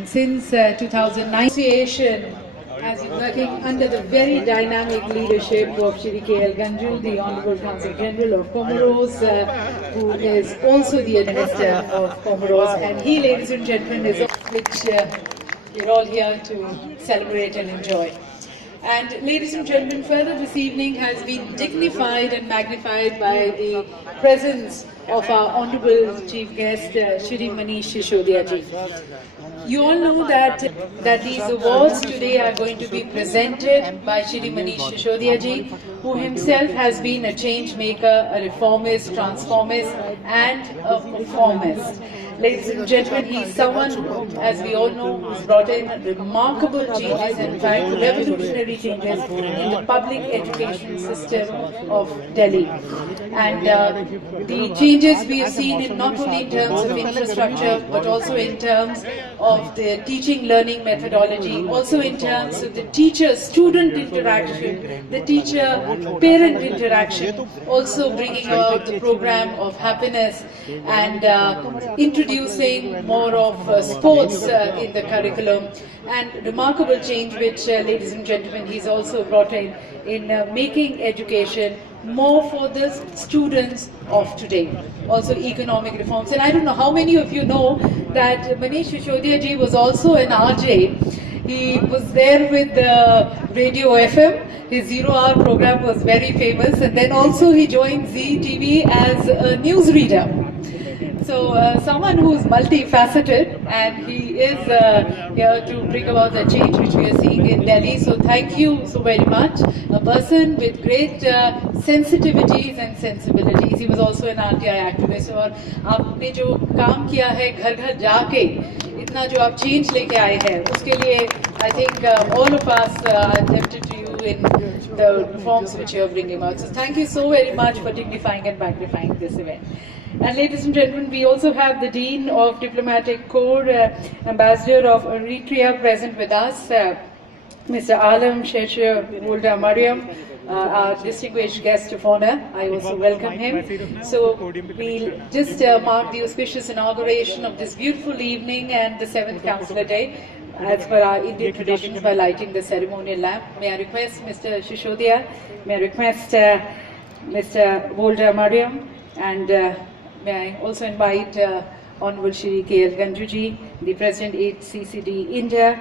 And since 2009, association has been working under the very dynamic leadership of Shri K.L. Ganju, the Honorable Consul General of Comoros, who is also the Minister of Comoros. And he, ladies and gentlemen, is which we're all here to celebrate and enjoy. And ladies and gentlemen, further this evening has been dignified and magnified by the presence of our Honorable Chief Guest, Shri Manish Sisodiya ji. You all know that these awards today are going to be presented by Shri Manish Sisodiya ji, who himself has been a change maker, a reformist, transformist and a performist. Ladies and gentlemen, he is someone, as we all know, who's brought in remarkable changes, in fact revolutionary changes in the public education system of Delhi. And the changes we have seen in not only in terms of infrastructure, but also in terms of the teaching learning methodology, also in terms of the teacher-student interaction, the teacher-parent interaction, also bringing out the program of happiness and introducing more of sports in the curriculum, and remarkable change which, ladies and gentlemen, he's also brought in making education more for the students of today. Also economic reforms. And I don't know how many of you know that Manish Sisodiya ji was also an RJ. He was there with the Radio FM. His 0 Hour program was very famous, and then also he joined Zee TV as a newsreader. So someone who is multifaceted, and he is here to bring about the change which we are seeing in Delhi. So thank you so very much. A person with great sensitivities and sensibilities. He was also an RTI activist. और आपने जो काम किया है घर घर जाके इतना जो आप change लेके आए हैं उसके लिए I think all of us are indebted to you in the reforms which you are bringing out. So thank you so very much for dignifying and magnifying this event. And ladies and gentlemen, we also have the Dean of Diplomatic Corps, Ambassador of Eritrea present with us, Mr. Alam Sheikh Wulda Mariam, our distinguished guest of honor. I also welcome him. So we'll just mark the auspicious inauguration of this beautiful evening and the 7th Consular Day, as per our Indian traditions, by lighting the ceremonial lamp. May I request Mr. Sisodiya, may I request Mr. Wulda Mariam, and may I also invite Honorable Shri K.L. Ganju ji, the President HCCD India,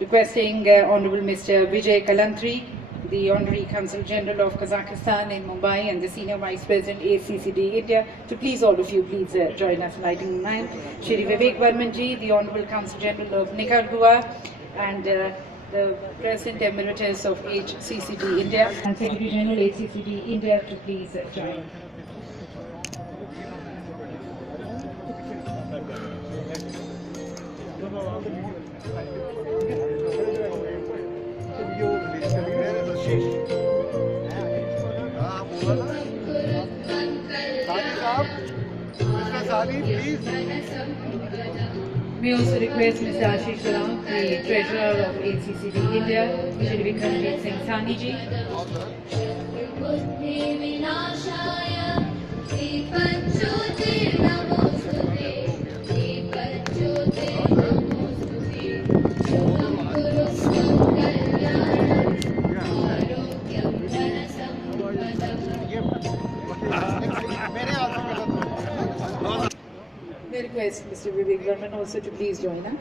requesting Honorable Mr. Vijay Kalantri, the Honorary Consul General of Kazakhstan in Mumbai, and the Senior Vice President HCCD India, to please all of you please join us in lighting the lamp. Shri Vivek Varman ji, the Honorable Consul General of Nicaragua, and the President Emeritus of HCCD India, and Secretary General HCCD India, to please join. We also request Mr. Ashish Ram, the Treasurer of HCCD India, Mr. Vikramjit Singh Sani ji. We request Mr. Vivek Varman also to please join us.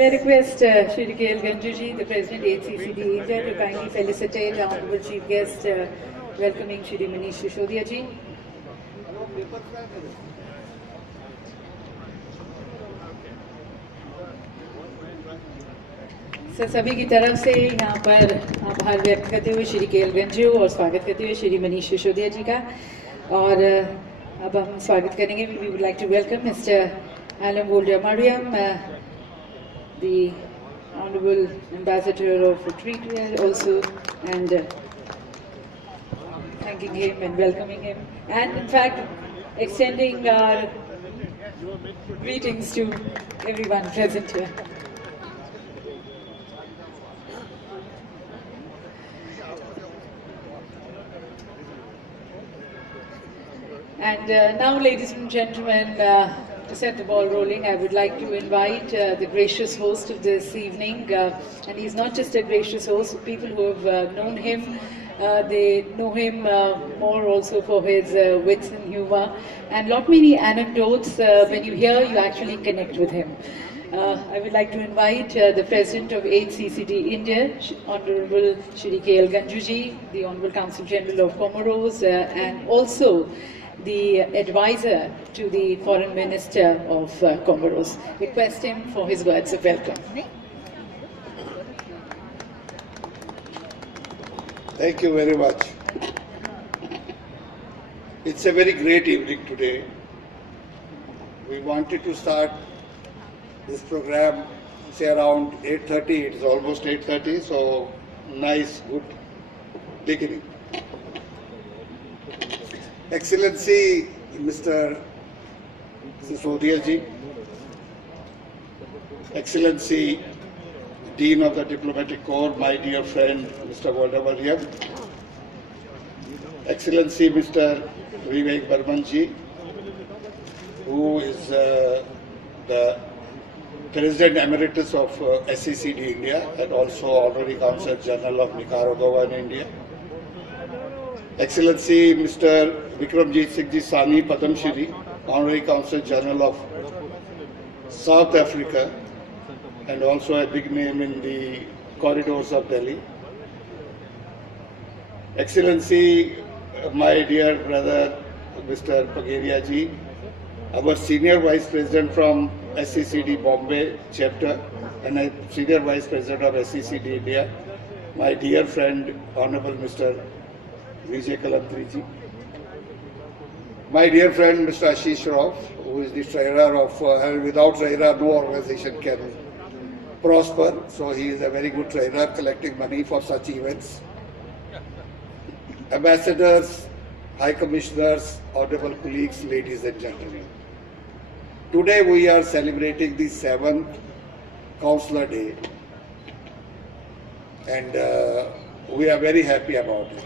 I request Shri K.L. Ganju ji, the President HCCD India, to kindly felicitate our Honorable Chief Guest, welcoming Shri Manish Sisodiya ji. सभी की तरफ से यहाँ पर आभार व्यक्त करते हुए श्री के.एल. गंजू और स्वागत करते हुए श्री मनीष सिसोदिया जी का, और अब हम स्वागत करेंगे. We would like to welcome mister Alam Wulda Mariam, the Honorable Ambassador of Retreat also, and thanking him and welcoming him, and in fact extending our greetings to everyone present here. And now, ladies and gentlemen, to set the ball rolling, I would like to invite the gracious host of this evening, and he's not just a gracious host. People who have known him, they know him more also for his wits and humor, and lot many anecdotes. When you hear, you actually connect with him. I would like to invite the President of HCCD India, Honorable Shri K.L. Ganjuji, the Honorable Consul General of Comoros, and also the advisor to the Foreign Minister of Comoros. Request him for his words of welcome. Thank you very much. It's a very great evening today. We wanted to start this program, say around 8:30. It's almost 8:30, so nice, good beginning. Excellency Mr. Sisodia ji, Excellency Dean of the Diplomatic Corps, my dear friend Mr. Goldawalian, Excellency Mr. Vivek Barman ji, who is the President Emeritus of SCCD India and also Honorary Consul General of Nicaragua in India, Excellency Mr. Vikramjit Singh Ji Sani Padam Shri, Honorary Consul General of South Africa and also a big name in the corridors of Delhi, Excellency my dear brother Mr. Pagaria Ji, our Senior Vice President from SCCD Bombay chapter and a Senior Vice President of SCCD India, my dear friend Honorable Mr. Vijay Kalantri ji, my dear friend Mr. Ashish Rauf, who is the treasurer of, without treasurer no organization can prosper, so he is a very good treasurer collecting money for such events. Ambassadors, High Commissioners, honorable colleagues, ladies and gentlemen. Today we are celebrating the 7th Consular Day and we are very happy about it.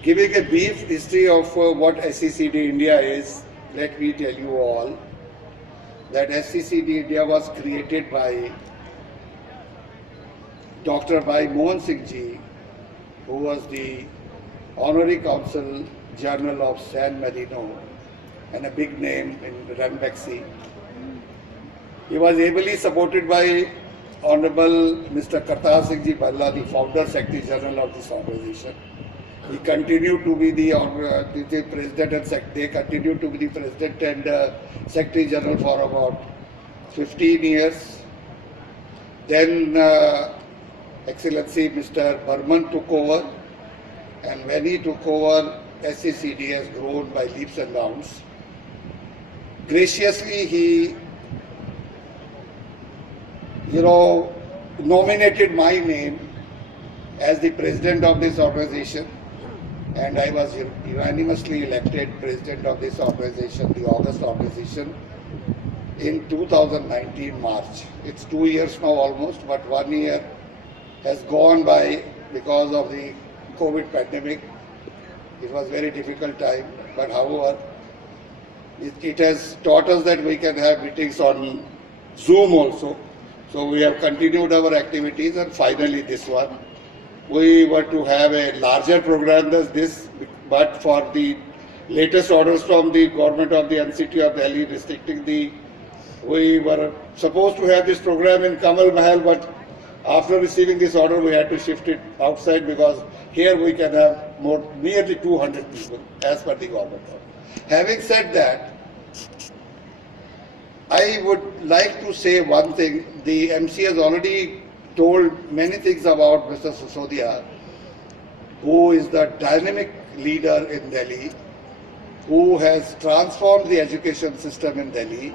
Giving a brief history of what SCCD India is, let me tell you all that SCCD India was created by Dr. Bhai Mohan Singh Ji, who was the Honorary Consul General of San Marino and a big name in Ranbaxy. He was ably supported by Honorable Mr. Kartar Singh Ji Bhalla, the Founder Secretary General of this organization. He continued to be the President and they continued to be the President and Secretary General for about 15 years. Then Excellency Mr. Burman took over, and when he took over, SCCD has grown by leaps and bounds. Graciously, he, nominated my name as the President of this organization, and I was unanimously elected President of this organization, the August organization, in 2019 March. It's 2 years now almost, but 1 year has gone by because of the COVID pandemic. It was a very difficult time, but however, it has taught us that we can have meetings on Zoom also. So we have continued our activities, and finally this one. We were to have a larger program than this, but for the latest orders from the government of the NCT of Delhi restricting we were supposed to have this program in Kamal Mahal, but after receiving this order we had to shift it outside because here we can have nearly 200 people as per the government order. Having said that, I would like to say one thing. The MC has already told many things about Mr. Sisodia, who is the dynamic leader in Delhi, who has transformed the education system in Delhi,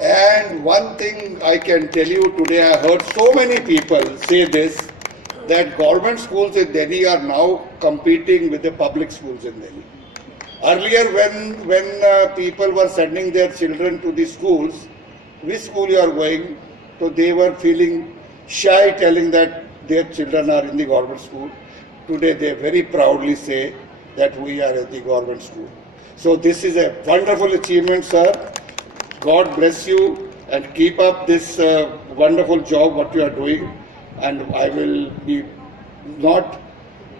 And one thing I can tell you today, I heard so many people say this, that government schools in Delhi are now competing with the public schools in Delhi. Earlier, when people were sending their children to the schools, which school you are going, so they were feeling shy telling that their children are in the government school. Today, they very proudly say that we are at the government school. So this is a wonderful achievement, sir. God bless you and keep up this wonderful job what you are doing. And I will be not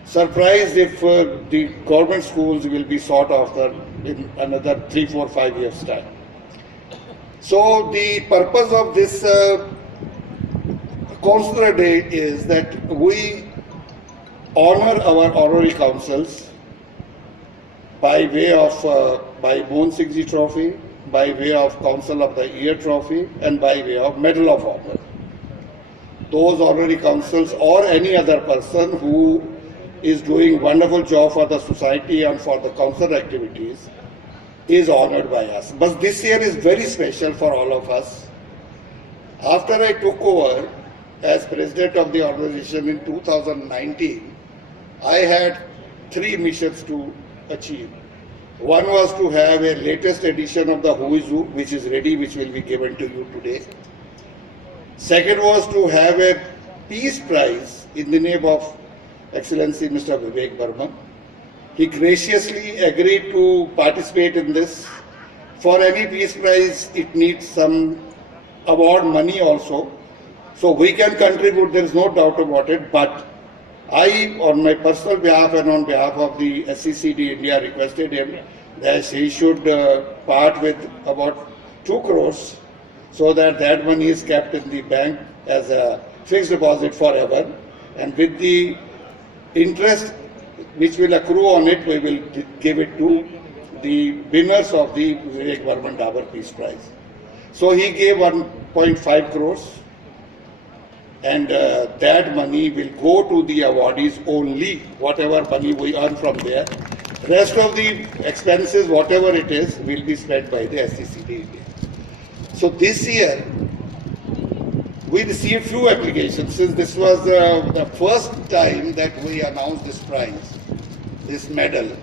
surprised if the government schools will be sought after in another 3, 4, 5 years' time. So the purpose of this Consular Day is that we honor our honorary councils by way of by Mohan Singh Ji Trophy, by way of Council of the Year Trophy, and by way of Medal of Honor. Those honorary councils or any other person who is doing wonderful job for the society and for the council activities is honored by us. But this year is very special for all of us. After I took over as president of the organization in 2019, I had 3 missions to achieve. One was to have a latest edition of the Who is Who, which is ready, which will be given to you today. Second was to have a peace prize in the name of Excellency Mr. Vivek Burman. He graciously agreed to participate in this. For any peace prize, it needs some award money also. So we can contribute, there is no doubt about it, but I, on my personal behalf and on behalf of the SCCD India, requested him that he should part with about 2 crores so that that money is kept in the bank as a fixed deposit forever, and with the interest which will accrue on it, we will give it to the winners of the Vivek Burman Dabur Peace Prize. So he gave 1.5 crores. And that money will go to the awardees only, whatever money we earn from there. Rest of the expenses, whatever it is, will be spent by the SCCD India. So this year, we received few applications. Since this was the first time that we announced this prize, this medal,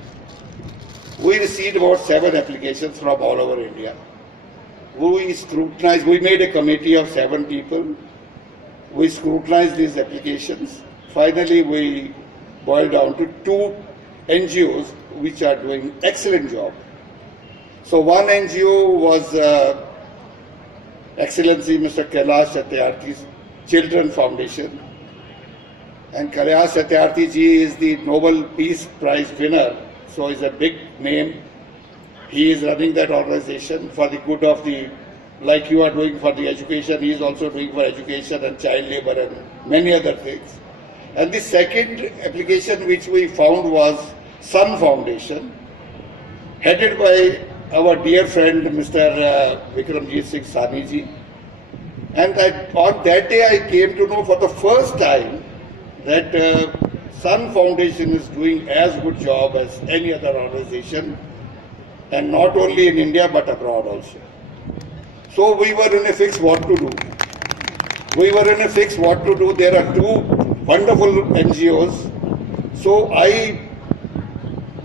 we received about 7 applications from all over India. We scrutinized, we made a committee of 7 people. We scrutinized these applications. Finally, we boiled down to 2 NGOs which are doing excellent job. So one NGO was Excellency Mr. Kailash Satyarthi's Children Foundation. And Kailash Satyarthi ji is the Nobel Peace Prize winner, so he's a big name. He is running that organization for the good of the, like you are doing for the education, he is also doing for education and child labor and many other things. And the second application which we found was Sun Foundation, headed by our dear friend Mr. Vikramjit Singh Sani ji. And on that day I came to know for the first time that Sun Foundation is doing as good job as any other organization, and not only in India but abroad also. So we were in a fix what to do. There are 2 wonderful NGOs. So I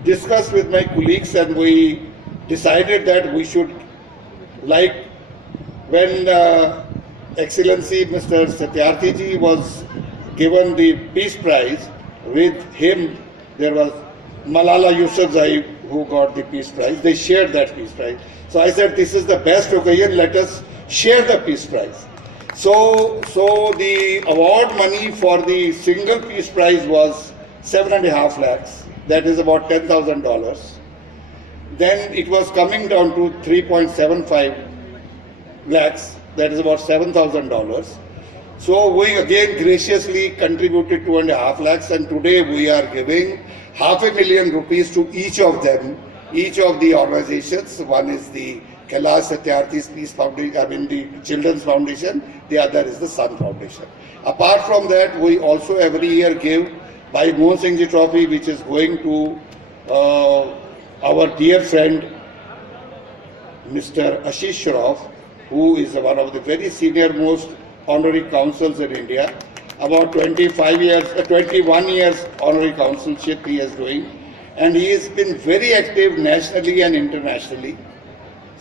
discussed with my colleagues and we decided that we should, like when Excellency Mr. Satyarthi ji was given the Peace Prize, with him there was Malala Yousafzai who got the Peace Prize. They shared that Peace Prize. So I said, this is the best occasion, let us share the Peace Prize. So the award money for the single Peace Prize was 7.5 lakhs, that is about $10,000. Then it was coming down to 3.75 lakhs, that is about $7,000. So we again graciously contributed 2.5 lakhs, and today we are giving ₹500,000 to each of them, each of the organizations. One is the Kailash Satyarthi's Peace Foundation, the Children's Foundation, the other is the Sun Foundation. Apart from that, we also every year give by Mohan Singh Ji Trophy, which is going to our dear friend Mr. Ashish Shroff, who is one of the very senior most honorary councils in India. About 21 years honorary councilship he is doing, and he has been very active nationally and internationally.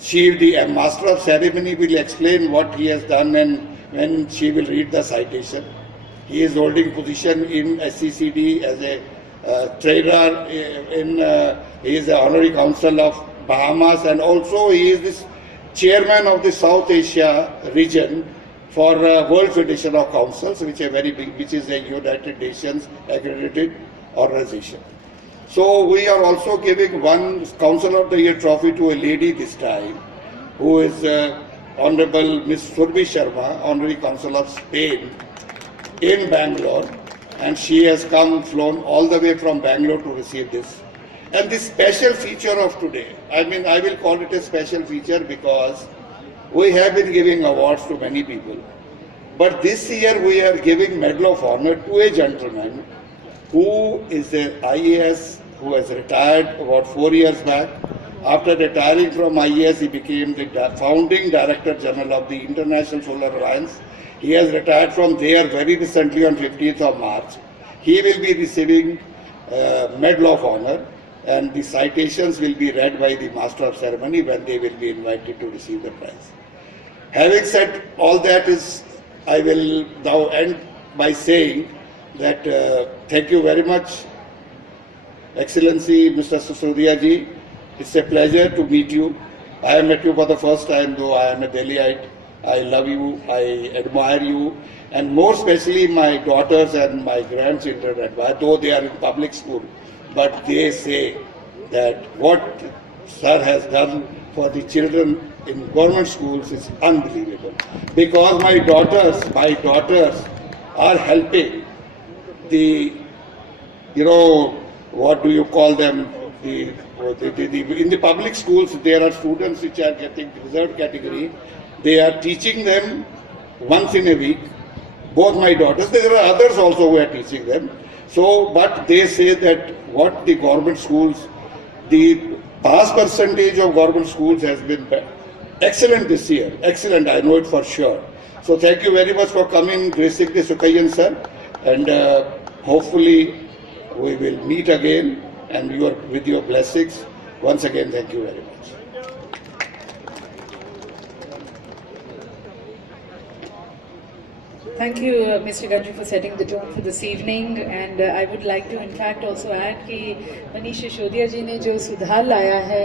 The master of ceremony will explain what he has done and when she will read the citation. He is holding position in SCCD as a trader. He is the honorary council of Bahamas, and also he is this chairman of the South Asia region for World Federation of Councils, which is a United Nations accredited organization. So we are also giving one Council of the Year trophy to a lady this time, who is Honorable Miss Surbhi Sharma, Honorary Consul of Spain in Bangalore, and she has flown all the way from Bangalore to receive this. And this special feature of today, I will call it a special feature because we have been giving awards to many people. But this year we are giving Medal of Honor to a gentleman who is an IAS who has retired about 4 years back. After retiring from IAS, he became the founding Director General of the International Solar Alliance. He has retired from there very recently on 15th of March. He will be receiving Medal of Honor, and the citations will be read by the Master of Ceremony when they will be invited to receive the prize. Having said all that, I will now end by saying that thank you very much, Excellency Mr. Sisodia ji. It's a pleasure to meet you. I have met you for the first time, though I am a Delhiite. I love you, I admire you, and more especially my daughters and my grandchildren admire, though they are in public school. But they say that what Sir has done for the children in government schools is unbelievable. Because my daughters are helping the, what do you call them? In the public schools, there are students which are getting reserved category. They are teaching them once in a week. Both my daughters, there are others also who are teaching them. So, but they say that what the government schools, the pass percentage of government schools has been excellent this year. Excellent, I know it for sure. So thank you very much for coming, gracing the Sukayan sir, and hopefully we will meet again and with your blessings. Once again, thank you very much. Thank you, Mr. Ganju, for setting the tone for this evening. And I would like to, in fact, also add कि मनीष सिसोदिया जी ने जो सुधार लाया है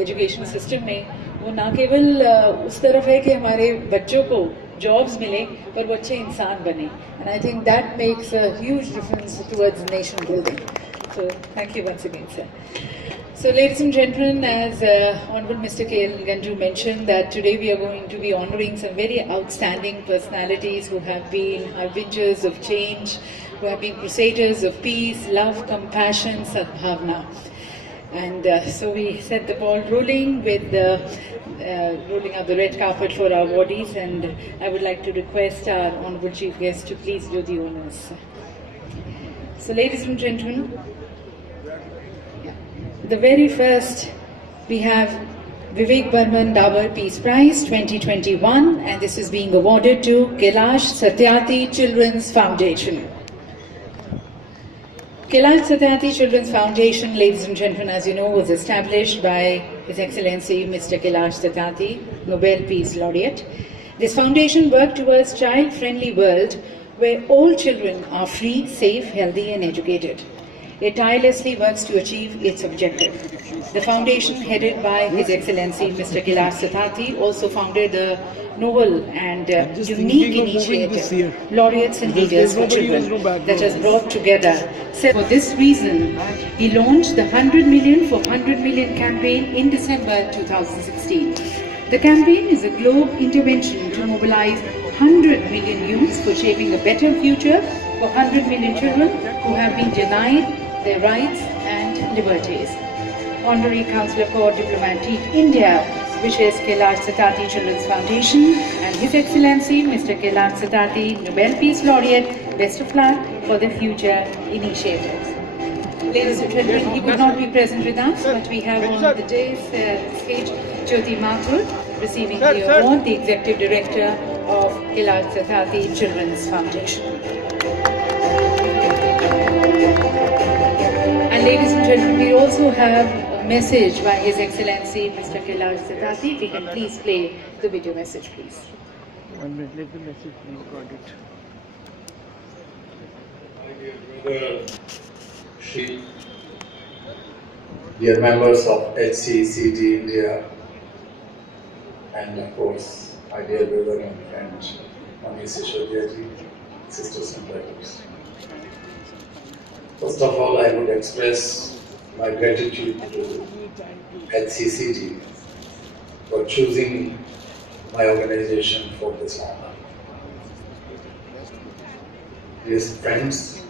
education system में, वो ना केवल उस तरफ है कि हमारे बच्चों को जॉब्स मिले, पर वो अच्छे इंसान बने. And I think that makes a huge difference towards nation building. So thank you once again, sir. So, ladies and gentlemen, as Honorable Mr. K.L. Ganju mentioned, that today we are going to be honoring some very outstanding personalities who have been harbingers of change, who have been crusaders of peace, love, compassion, sadbhavna. And so we set the ball rolling with rolling out the red carpet for our awardees, and I would like to request our Honorable Chief Guest to please do the honors. So, ladies and gentlemen, the very first, we have Vivek Burman Davar Peace Prize 2021, and this is being awarded to Kailash Satyarthi Children's Foundation. Kailash Satyarthi Children's Foundation, ladies and gentlemen, as you know, was established by His Excellency Mr. Kailash Satyarthi, Nobel Peace Laureate. This foundation worked towards a child-friendly world where all children are free, safe, healthy and educated. It tirelessly works to achieve its objective. The foundation, headed by His Excellency Mr. Kailash Satyarthi, also founded the novel and unique initiative, Laureates and Leaders for Children, that has brought together. For this reason, he launched the 100 Million for 100 Million campaign in December 2016. The campaign is a globe intervention to mobilize 100 million youths for shaping a better future for 100 million children who have been denied their rights and liberties. Honorary Councillor Corps Diplomatique India wishes Kailash Satyarthi Children's Foundation and His Excellency Mr. Kailash Satyarthi, Nobel Peace Laureate, best of luck for the future initiatives. Ladies and gentlemen, he could not be present with us, but we have on the day's stage Jyoti Mathur, receiving the award, the Executive Director of Kailash Satyarthi Children's Foundation. And ladies and gentlemen, we also have a message by His Excellency Mr. Kailash Satyarthi. We can please play the video message, please. 1 minute, let the message please got it. My dear brother, Shri, dear members of HCCD India, and of course, my dear brother and friend, Mami Sishodyaji, sisters and brothers. First of all, I would express my gratitude to HCCD for choosing my organization for this honor. Dear friends,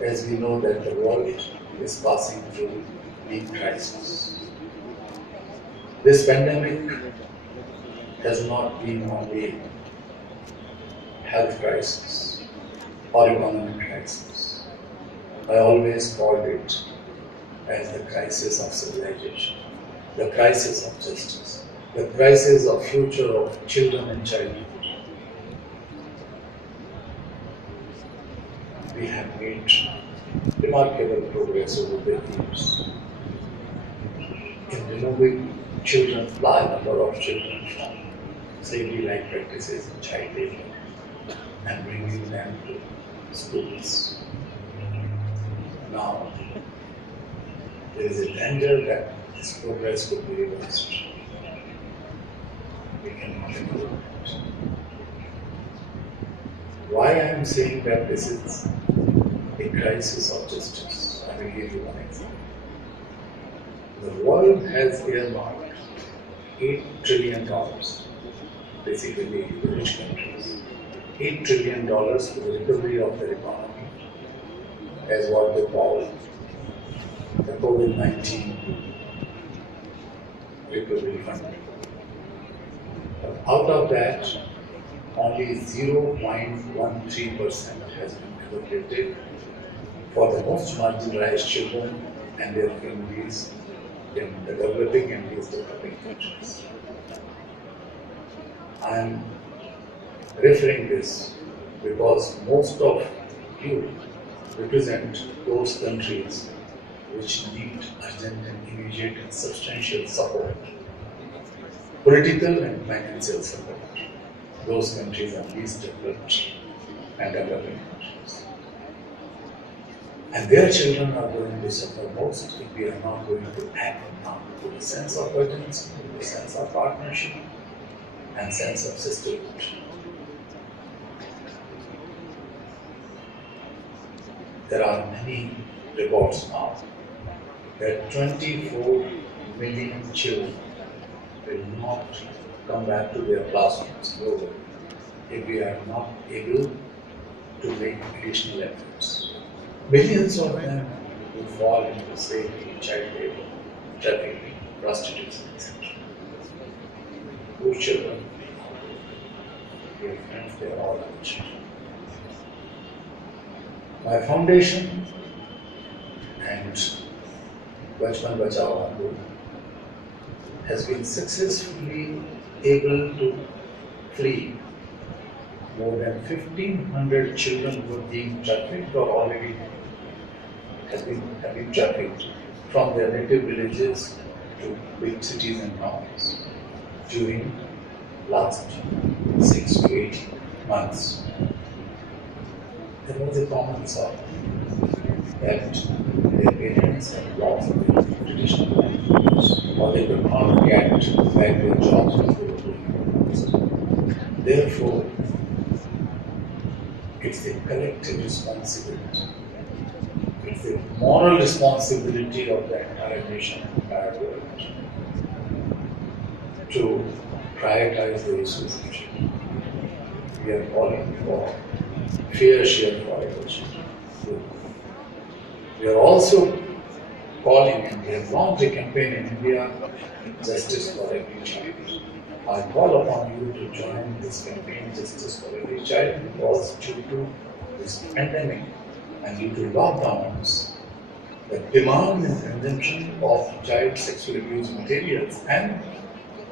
as we know that the world is passing through deep crisis. This pandemic has not been only health crisis or economic crisis. I always called it as the crisis of civilization, the crisis of justice, the crisis of future of children and childhood. We have made remarkable progress over the years in removing children, large number of children from safety like practices in child labor and bringing them to schools. Now, there is a danger that this progress could be reversed. We cannot ignore it. Why I am saying that this is a crisis of justice? I will give you one example. The world has earmarked $8 trillion, basically the rich countries, $8 trillion for the recovery of their economy as what they call the COVID-19 recovery fund. But out of that, only 0.13% has been allocated for the most marginalized children and their families in the developing and least developing countries. I am referring this because most of you represent those countries which need urgent and immediate and substantial support, political and financial support. Those countries are least developed and developing countries. And their children are going to suffer most if we are not going to act now with a sense of urgency, with a sense of partnership, and sense of sisterhood. There are many reports now that 24 million children will not come back to their classrooms globally if we are not able to make additional efforts. Millions of them will fall into slavery, child labor, trafficking, prostitution, etc. Those children, dear friends, they are all our children. My foundation and Bachpan Bachao Andolon has been successfully able to free more than 1,500 children who were being trafficked or already have been trafficked from their native villages to big cities and towns during last 6 to 8 months. There was a common sorrow that their parents had lost traditional livelihoods or they could not get back their jobs which they were doing. Therefore, it's a collective responsibility. It's a moral responsibility of the entire nation and entire world to prioritize the issues of children. We are calling for fair share for our children. We are also calling, and we have launched a campaign in India, Justice for Every Child. I call upon you to join this campaign, Justice for Every Child, because due to this pandemic and due to lockdowns, the demand and consumption of child sexual abuse materials and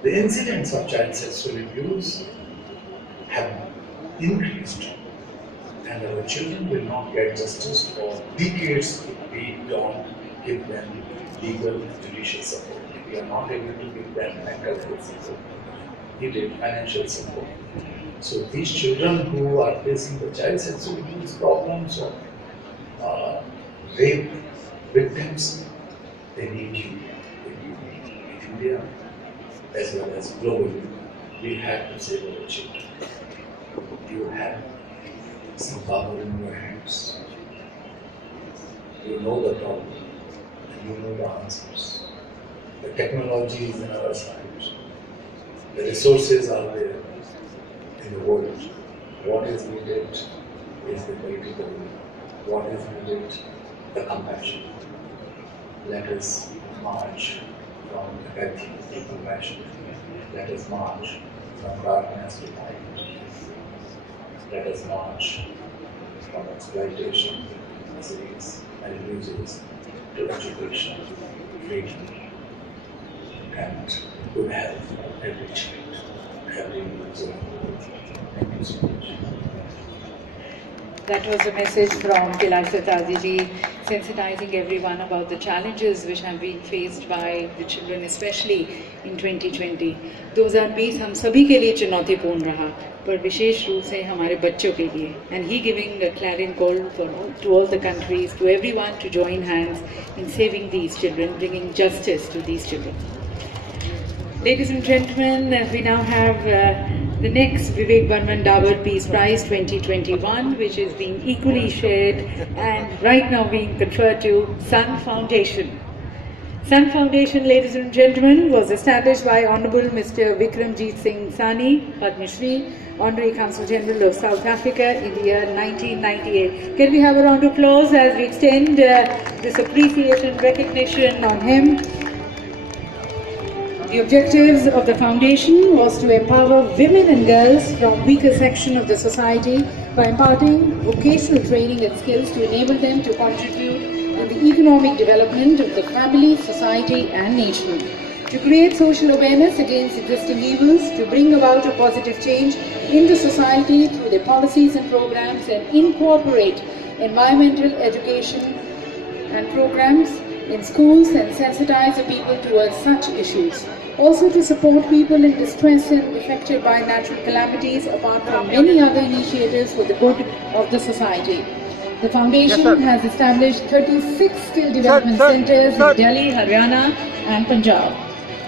the incidents of child sexual abuse have increased, and our children will not get justice for decades if we don't give them legal and judicial support. If we are not able to give them mental health support, needed financial support. So these children who are facing the child sexual abuse problems or rape victims, they need you. They need me. In India, as well as globally, we have to save our children. You have some power in your hands. You know the problem, and you know the answers. The technology is in our side. The resources are there in the world. What is needed is the political will. What is needed, the compassion. Let us march from apathy to compassion. Let us march from darkness to light. Let us march from exploitation, disease, and abuses to education, freedom, and good health for every child, every user. Thank you so much. That was a message from Kailash Satyarthi ji, sensitizing everyone about the challenges which have been faced by the children, especially in 2020. 2020 हम सभी के लिए चुनौतीपूर्ण रहा, पर विशेष रूप से हमारे बच्चों के लिए. And he giving a clarion call to all the countries, to everyone to join hands in saving these children, bringing justice to these children. Ladies and gentlemen, we now have the next Vivek Barman Dabur Peace Prize 2021, which is being equally shared and right now being conferred to Sun Foundation. Sun Foundation, ladies and gentlemen, was established by Honorable Mr. Vikramjit Singh Sani, Padma Shri, Honorary Consul General of South Africa in the year 1998. Can we have a round of applause as we extend this appreciation, recognition on him? The objectives of the foundation was to empower women and girls from weaker section of the society by imparting vocational training and skills to enable them to contribute in the economic development of the family, society and nation. To create social awareness against existing evils, to bring about a positive change in the society through their policies and programs, and incorporate environmental education and programs in schools and sensitize the people towards such issues. Also to support people in distress and affected by natural calamities, apart from many other initiatives for the good of the society. The foundation has established 36 skill development centers in Delhi, Haryana and Punjab.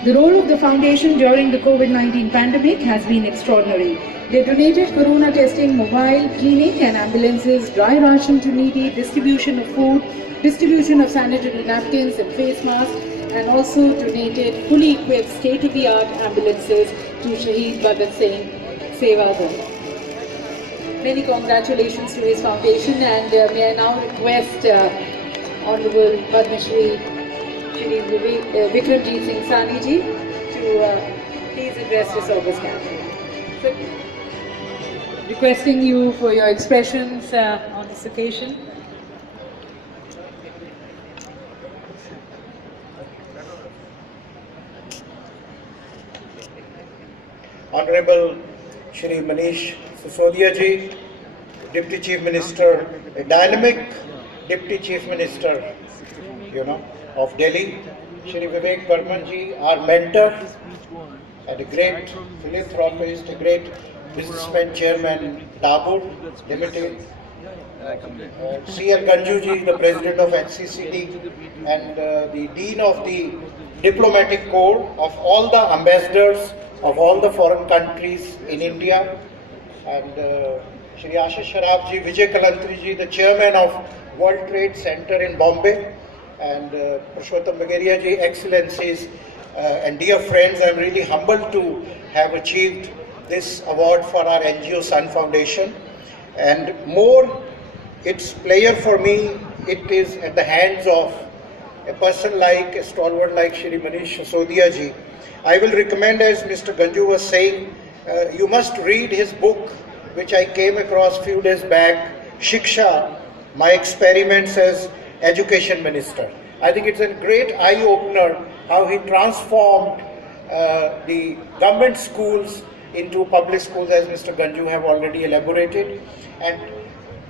The role of the foundation during the COVID-19 pandemic has been extraordinary. They donated corona testing, mobile clinic and ambulances, dry ration to needy, distribution of food, distribution of sanitary napkins and face masks, and also donated fully equipped state-of-the-art ambulances to Shaheed Bhagat Singh Seva Dal. Many congratulations to his foundation, and may I now request Honorable Padma Shri Vikramjit Singh Sani ji to please address this august gathering. So, requesting you for your expressions on this occasion. Honorable Shri Manish Sisodia ji, Deputy Chief Minister, a dynamic Deputy Chief Minister, of Delhi, Shri Vivek Barman ji, our mentor, and a great philanthropist, a great businessman, Chairman Dabur Limited, C.L. Ganju ji, the President of NCCD, and the Dean of the Diplomatic Corps, of all the ambassadors of all the foreign countries in India, and Shri Ashish Sharaf ji, Vijay Kalantri ji, the Chairman of World Trade Center in Bombay, and Purushottam Bagaria ji, Excellencies, and dear friends, I am really humbled to have achieved this award for our NGO Sun Foundation, and more its pleasure for me, it is at the hands of a person like, a stalwart like Shri Manish Sisodia ji. I will recommend, as Mr. Ganju was saying, you must read his book, which I came across few days back, Shiksha, My Experiments as Education Minister. I think it's a great eye-opener how he transformed the government schools into public schools, as Mr. Ganju have already elaborated. And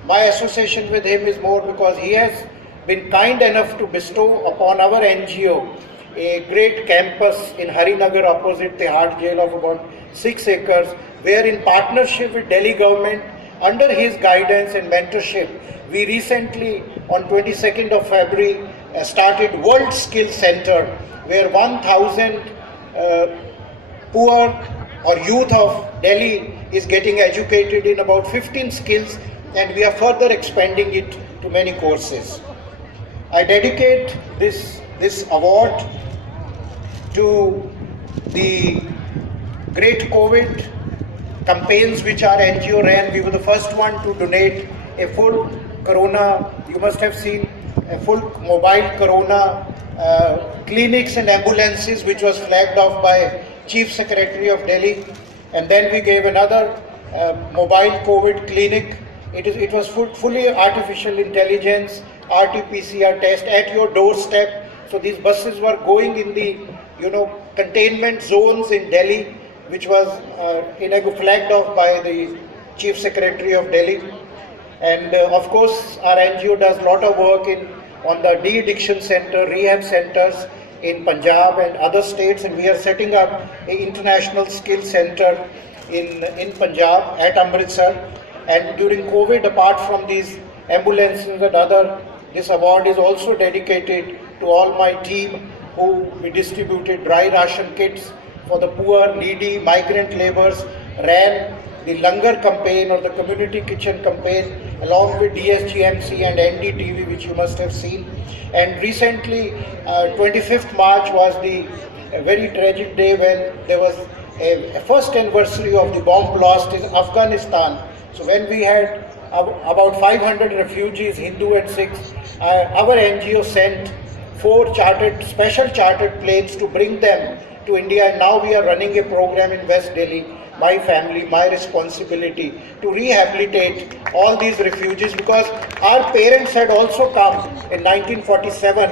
my association with him is more because he has been kind enough to bestow upon our NGO a great campus in Harinagar opposite the Hard Jail of about 6 acres, where in partnership with Delhi government, under his guidance and mentorship, we recently on 22nd of February started World Skills Center, where 1,000 poor or youth of Delhi is getting educated in about 15 skills, and we are further expanding it to many courses. I dedicate this award to the great COVID campaigns which our NGO ran. We were the first one to donate a full corona, you must have seen, a full mobile corona clinics and ambulances, which was flagged off by Chief Secretary of Delhi. And then we gave another mobile COVID clinic. It was fully artificial intelligence, RT-PCR test at your doorstep. So these buses were going in the containment zones in Delhi, which was flagged off by the Chief Secretary of Delhi. And of course, our NGO does a lot of work on the de-addiction center, rehab centers in Punjab and other states, and we are setting up an international skills center in Punjab at Amritsar. And during COVID, apart from these ambulances and other, this award is also dedicated to all my team who we distributed dry ration kits for the poor, needy, migrant laborers, ran the Langar campaign or the community kitchen campaign along with DSGMC and NDTV, which you must have seen. And recently, 25th March was the very tragic day when there was a first anniversary of the bomb blast in Afghanistan. So when we had about 500 refugees, Hindu and Sikhs, our NGO sent 4 special chartered planes to bring them to India, and now we are running a program in West Delhi, my family, my responsibility, to rehabilitate all these refugees, because our parents had also come in 1947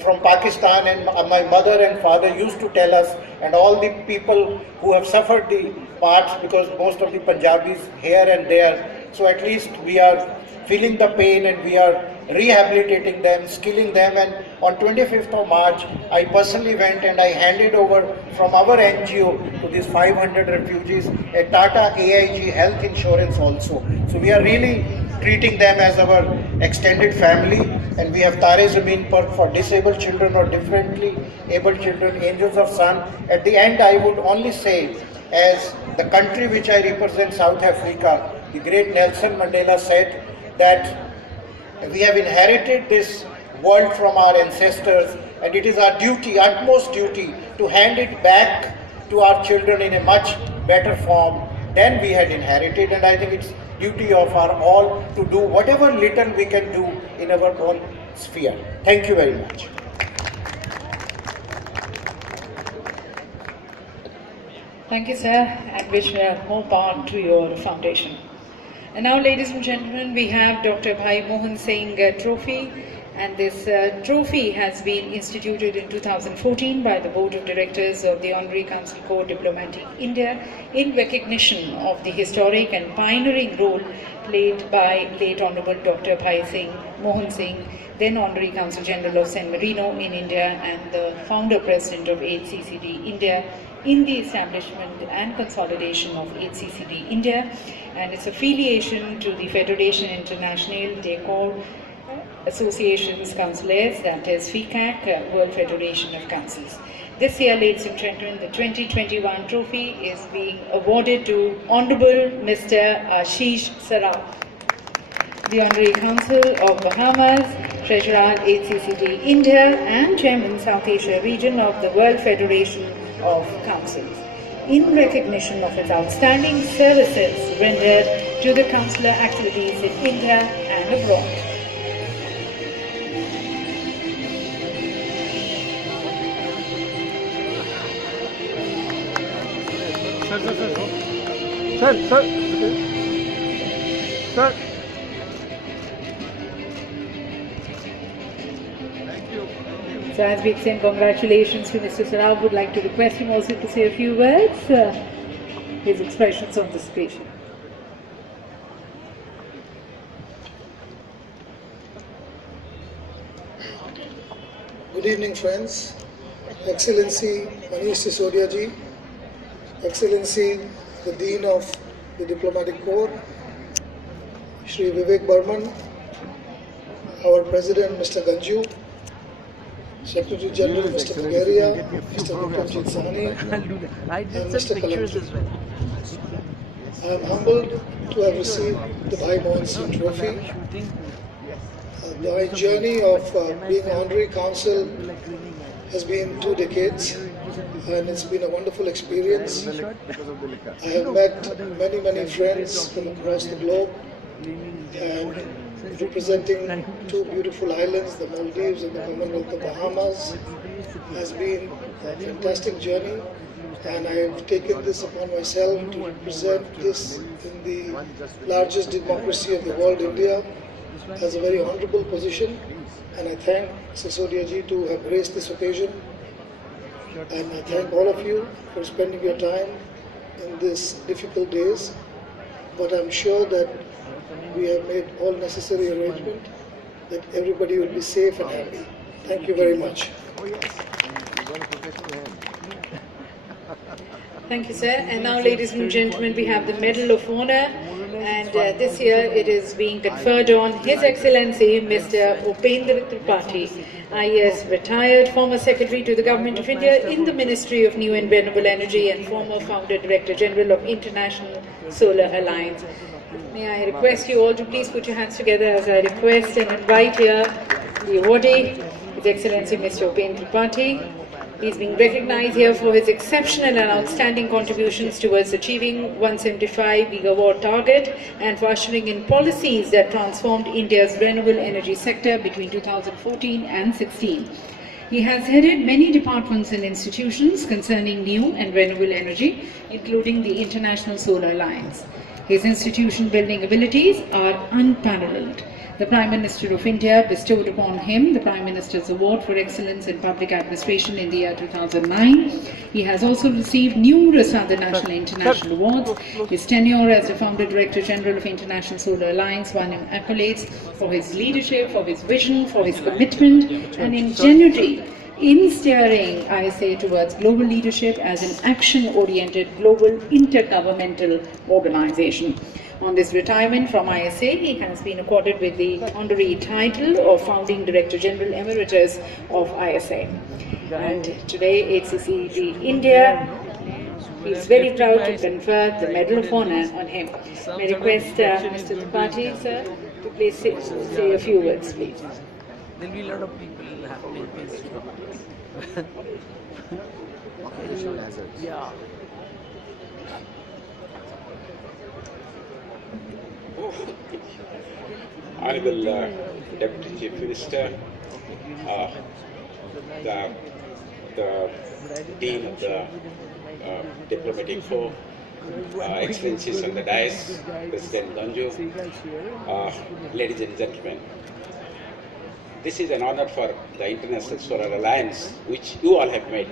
from Pakistan, and my mother and father used to tell us, and all the people who have suffered the parts, because most of the Punjabis here and there, so at least we are feeling the pain and we are rehabilitating them, skilling them. And on 25th of March, I personally went and I handed over from our NGO to these 500 refugees a Tata AIG health insurance also. So we are really treating them as our extended family, and we have Tare Zameen Par for disabled children or differently abled children, Angels of Sun. At the end, I would only say, as the country which I represent, South Africa, the great Nelson Mandela said that we have inherited this world from our ancestors, and it is our duty, utmost duty, to hand it back to our children in a much better form than we had inherited. And I think it's duty of our all to do whatever little we can do in our own sphere. Thank you very much. Thank you, sir, and wish more power to your foundation. And now, ladies and gentlemen, we have Dr. Bhai Mohan Singh Trophy, and this trophy has been instituted in 2014 by the Board of Directors of the Honorary Council Corps Diplomatic India in recognition of the historic and pioneering role played by late Honorable Dr. Bhai Mohan Singh, then Honorary Consul General of San Marino in India and the founder president of HCCD India, in the establishment and consolidation of HCCD India and its affiliation to the Fédération Internationale des Corps Associations Consulaires, that is FICAC, World Federation of Councils. This year, ladies and gentlemen, the 2021 trophy is being awarded to Honorable Mr. Ashish Saraf, the Honorary Consul of Bahamas, Treasurer HCCD India and Chairman South Asia Region of the World Federation of Councils, in recognition of its outstanding services rendered to the consular activities in India and abroad. Sir. Thank you. So as we extend congratulations to Mr. Saraf, would like to request him also to say a few words, his expressions on this occasion. Good evening, friends. Excellency Manish Sisodia ji, Excellency the Dean of the Diplomatic Corps, Shri Vivek Burman, our President Mr. Ganju, Secretary General Mr. Bulgaria, Mr. Vikramjit Sahni, and Mr. Kalamji. I am humbled to have received the Bhai Mohan Singh Trophy. My journey of being honorary consul has been 2 decades, and it's been a wonderful experience. I have met many friends from across the globe, and representing 2 beautiful islands, the Maldives and the Commonwealth of Bahamas, has been a fantastic journey, and I have taken this upon myself to represent this in the largest democracy of the world, India, as a very honorable position, and I thank Sisodia ji to have graced this occasion, and I thank all of you for spending your time in these difficult days, but I'm sure that we have made all necessary arrangement that everybody will be safe and happy. Thank you very much. Thank you, sir. And now, ladies and gentlemen, we have the Medal of Honor, and this year it is being conferred on His Excellency Mr. Upendra Tripathi, IAS retired, former Secretary to the Government of India in the Ministry of New and Renewable Energy and former Founder Director General of International Solar Alliance. May I request you all to please put your hands together as I request and invite here the awardee, His Excellency Mr. Upendra Tripathi. He is being recognized here for his exceptional and outstanding contributions towards achieving 175 gigawatt target and for ushering in policies that transformed India's renewable energy sector between 2014 and 16. He has headed many departments and institutions concerning new and renewable energy, including the International Solar Alliance. His institution building abilities are unparalleled. The Prime Minister of India bestowed upon him the Prime Minister's Award for Excellence in Public Administration in the year 2009. He has also received numerous other national and international awards. His tenure as the Founder Director General of International Solar Alliance won him accolades for his leadership, for his vision, for his commitment and ingenuity in steering ISA towards global leadership as an action-oriented global intergovernmental organization. On this retirement from ISA, he has been accorded with the honorary title of Founding Director General Emeritus of ISA. And today, HCCG India is very proud to confer the Medal of Honor on him. May I request Mr. Tripathi, sir, to please say a few words, please. There will be a lot of people happy. Yeah. Honorable Deputy Chief Minister, the Dean of the Diplomatic Corps, Excellencies on the dais, President Ganju, ladies and gentlemen. This is an honor for the International Solar Alliance, which you all have met.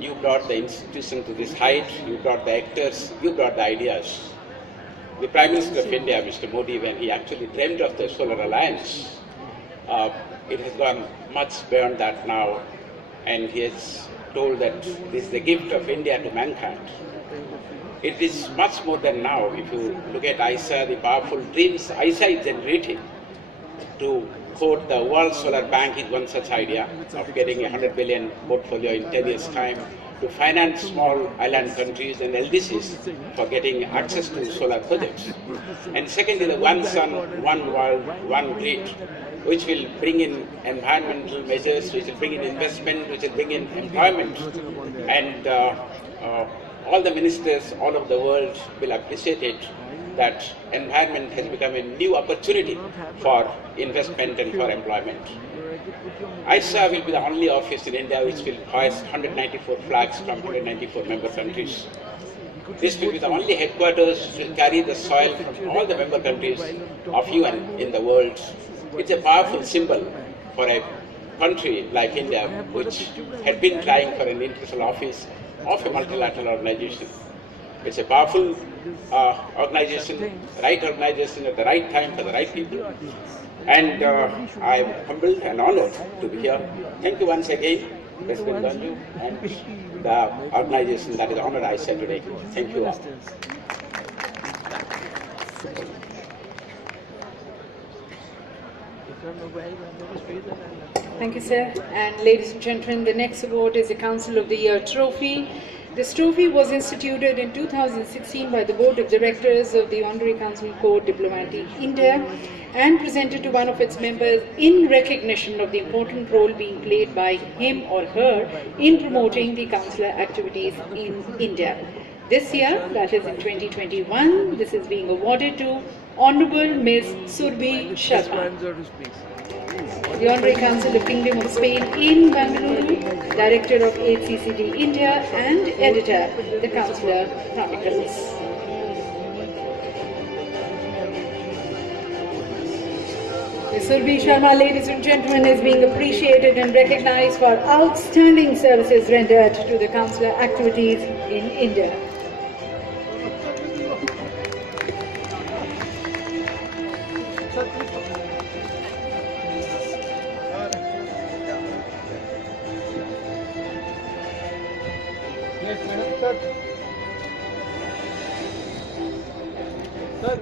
You brought the institution to this height, you brought the actors, you brought the ideas. The Prime Minister of India, Mr. Modi, when he actually dreamed of the Solar Alliance, it has gone much beyond that now, and he has told that this is the gift of India to mankind. It is much more than now. If you look at ISA, the powerful dreams ISA is generating. To quote, the World Solar Bank is one such idea of getting a 100 billion portfolio in 10 years' time, to finance small island countries and LDCs for getting access to solar projects. And secondly, the One Sun, One World, One Grid, which will bring in environmental measures, which will bring in investment, which will bring in employment. And all the ministers all over the world will appreciate it, that environment has become a new opportunity for investment and for employment. ISA will be the only office in India which will hoist 194 flags from 194 member countries. This will be the only headquarters which will carry the soil from all the member countries of UN in the world. It's a powerful symbol for a country like India, which had been trying for an international office of a multilateral organization. It's a powerful organization at the right time for the right people. And I am humbled and honored to be here. Thank you once again, President Ganju, and the organization that is honored I said today. Thank you all. Thank you, sir. And ladies and gentlemen, the next award is the Council of the Year Trophy. This trophy was instituted in 2016 by the Board of Directors of the Honorary Council Corps Diplomatique India and presented to one of its members in recognition of the important role being played by him or her in promoting the consular activities in India. This year, that is in 2021, this is being awarded to Honorable Ms. Surbhi Sharma, the Honorary Council of Kingdom of Spain in Bangalore, Director of HCCD India and Editor, The Consular Chronicles. Ms. Surbhi Sharma, ladies and gentlemen, is being appreciated and recognized for outstanding services rendered to the consular activities in India.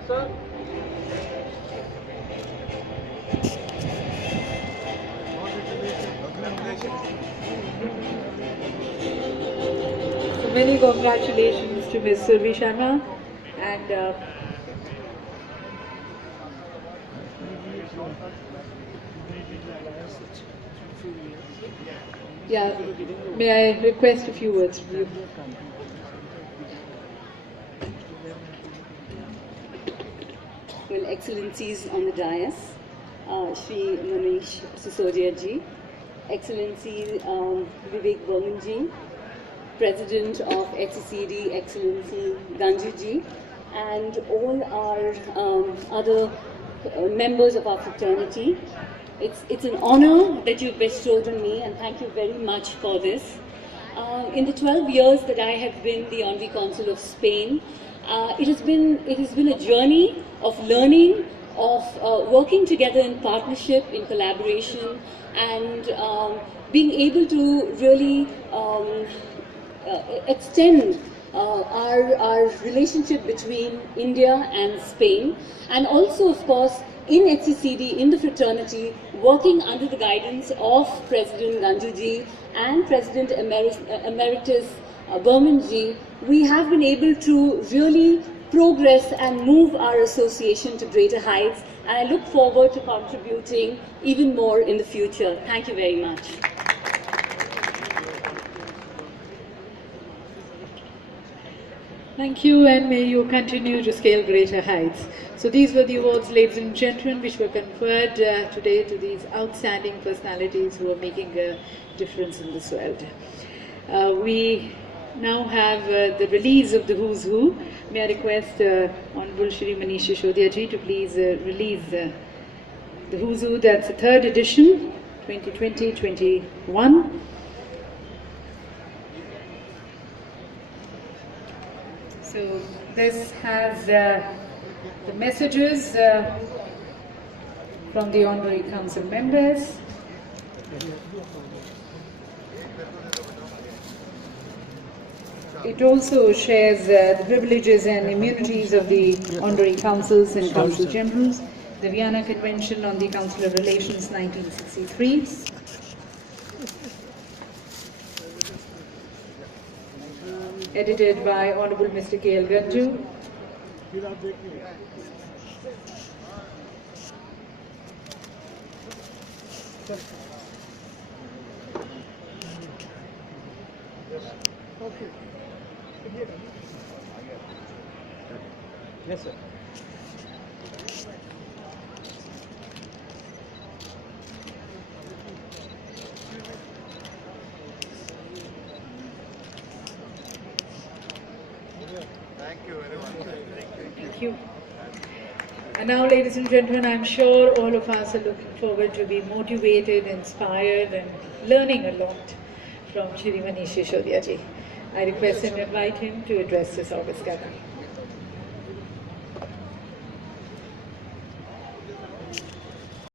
Sir. So many congratulations to Ms. Surbhi Sharma and yeah, may I request a few words from you? Well, Excellencies on the dais, Shri Manish Sisodia ji, Excellency Vivek Burman ji, President of HCCD, Excellency Ganju ji, and all our other members of our fraternity. It's an honor that you've bestowed on me, and thank you very much for this. In the 12 years that I have been the Honorary Consul of Spain, it has been a journey of learning, of working together in partnership, in collaboration, and being able to really extend our relationship between India and Spain, and also, of course, in HCCD, in the fraternity, working under the guidance of President Ganju ji and President Emeritus Burman ji, we have been able to really progress and move our association to greater heights, and I look forward to contributing even more in the future. Thank you very much. Thank you, and may you continue to scale greater heights. So these were the awards, ladies and gentlemen, which were conferred today to these outstanding personalities who are making a difference in this world. We now have the release of the Who's Who. May I request Honorable Shri Manish Sisodia ji to please release the Who's Who. That's the third edition, 2020-21. So this has the messages from the Honorary Council members. It also shares the privileges and immunities of the Honorary Councils and Council Generals, the Vienna Convention on the Consular Relations 1963, edited by Honorable Mr. K.L. Ganju. Yes, sir. Thank you. And now, ladies and gentlemen, I'm sure all of us are looking forward to be motivated, inspired, and learning a lot from Shri Manish Sisodia ji. I request and invite him to address this August gathering.